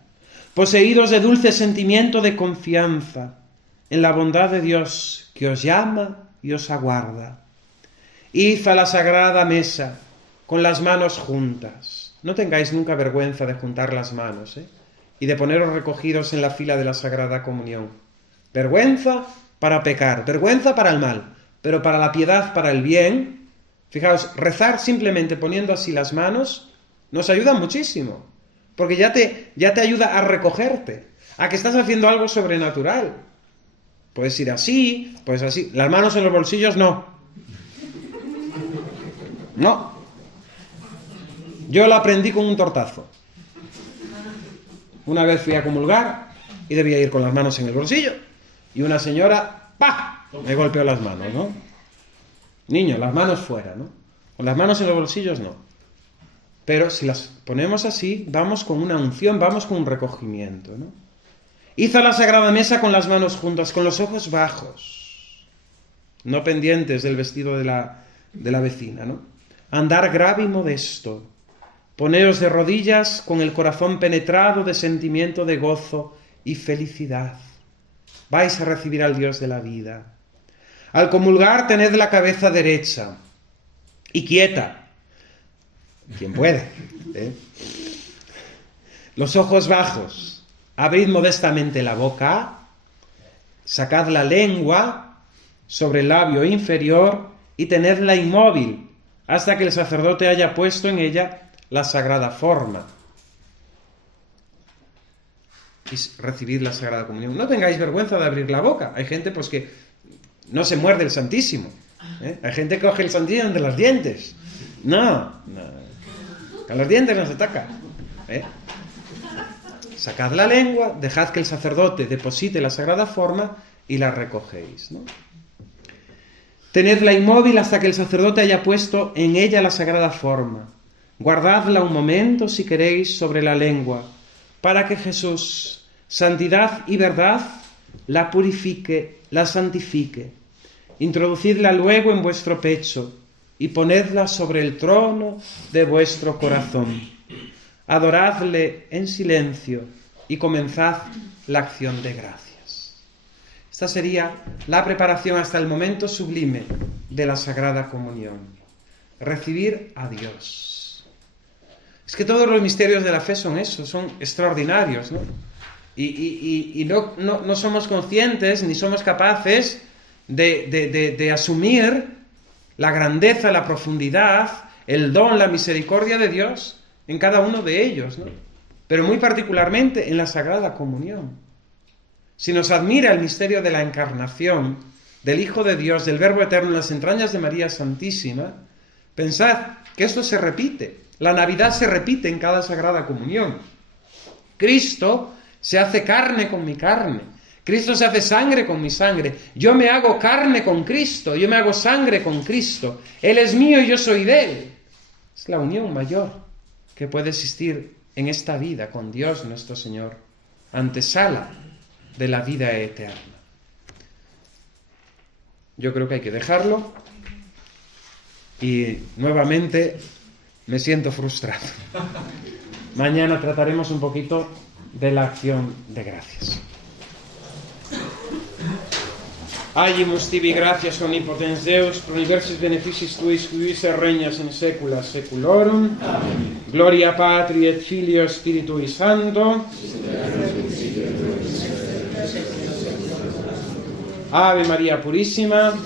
poseídos de dulce sentimiento de confianza en la bondad de Dios que os llama y os aguarda. Id a la sagrada mesa con las manos juntas. No tengáis nunca vergüenza de juntar las manos, y de poneros recogidos en la fila de la Sagrada Comunión. Vergüenza para pecar, vergüenza para el mal, pero para la piedad, para el bien. Fijaos, rezar simplemente poniendo así las manos nos ayuda muchísimo, porque ya te ayuda a recogerte, a que estás haciendo algo sobrenatural. Puedes ir así, puedes así. Las manos en los bolsillos, no. No. Yo lo aprendí con un tortazo. Una vez fui a comulgar y debía ir con las manos en el bolsillo. Y una señora, ¡pah!, me golpeó las manos, ¿no? Niño, las manos fuera, ¿no? Con las manos en los bolsillos, no. Pero si las ponemos así, vamos con una unción, vamos con un recogimiento, ¿no? Id a la Sagrada Mesa con las manos juntas, con los ojos bajos, no pendientes del vestido de la vecina, ¿no? Andar grave y modesto. Poneos de rodillas con el corazón penetrado de sentimiento de gozo y felicidad. Vais a recibir al Dios de la vida. Al comulgar, tened la cabeza derecha, y quieta. Quien pueda. Los ojos bajos. Abrid modestamente la boca. Sacad la lengua sobre el labio inferior y tenedla inmóvil hasta que el sacerdote haya puesto en ella la sagrada forma. Y recibid la Sagrada Comunión. No tengáis vergüenza de abrir la boca. Hay gente pues que no se muerde el Santísimo. Hay gente que coge el Santísimo de los dientes. No. Con los dientes no se toca. Sacad la lengua, dejad que el sacerdote deposite la sagrada forma y la recogéis, ¿no? Tenedla inmóvil hasta que el sacerdote haya puesto en ella la sagrada forma. Guardadla un momento, si queréis, sobre la lengua, para que Jesús, santidad y verdad, la purifique, la santifique. Introducidla luego en vuestro pecho y ponedla sobre el trono de vuestro corazón. Adoradle en silencio y comenzad la acción de gracias. Esta sería la preparación hasta el momento sublime de la Sagrada Comunión. Recibir a Dios. Es que todos los misterios de la fe son eso, son extraordinarios, ¿no? Y no somos conscientes ni somos capaces de asumir la grandeza, la profundidad, el don, la misericordia de Dios en cada uno de ellos, ¿no? Pero muy particularmente en la Sagrada Comunión. Si nos admira el misterio de la encarnación, del Hijo de Dios, del Verbo Eterno en las entrañas de María Santísima, pensad que esto se repite. La Navidad se repite en cada Sagrada Comunión. Cristo se hace carne con mi carne. Cristo se hace sangre con mi sangre. Yo me hago carne con Cristo. Yo me hago sangre con Cristo. Él es mío y yo soy de Él. Es la unión mayor que puede existir en esta vida con Dios nuestro Señor. Antesala de la vida eterna. Yo creo que hay que dejarlo. Y nuevamente me siento frustrado. Mañana trataremos un poquito de la acción de gracias. Agimus tibi gratias omnipotens Deus, pro universis beneficis tuis, qui regnas in saecula saeculorum. Amen. Gloria Patri et Filio Spiritui Sancto. Ave Maria Purissima.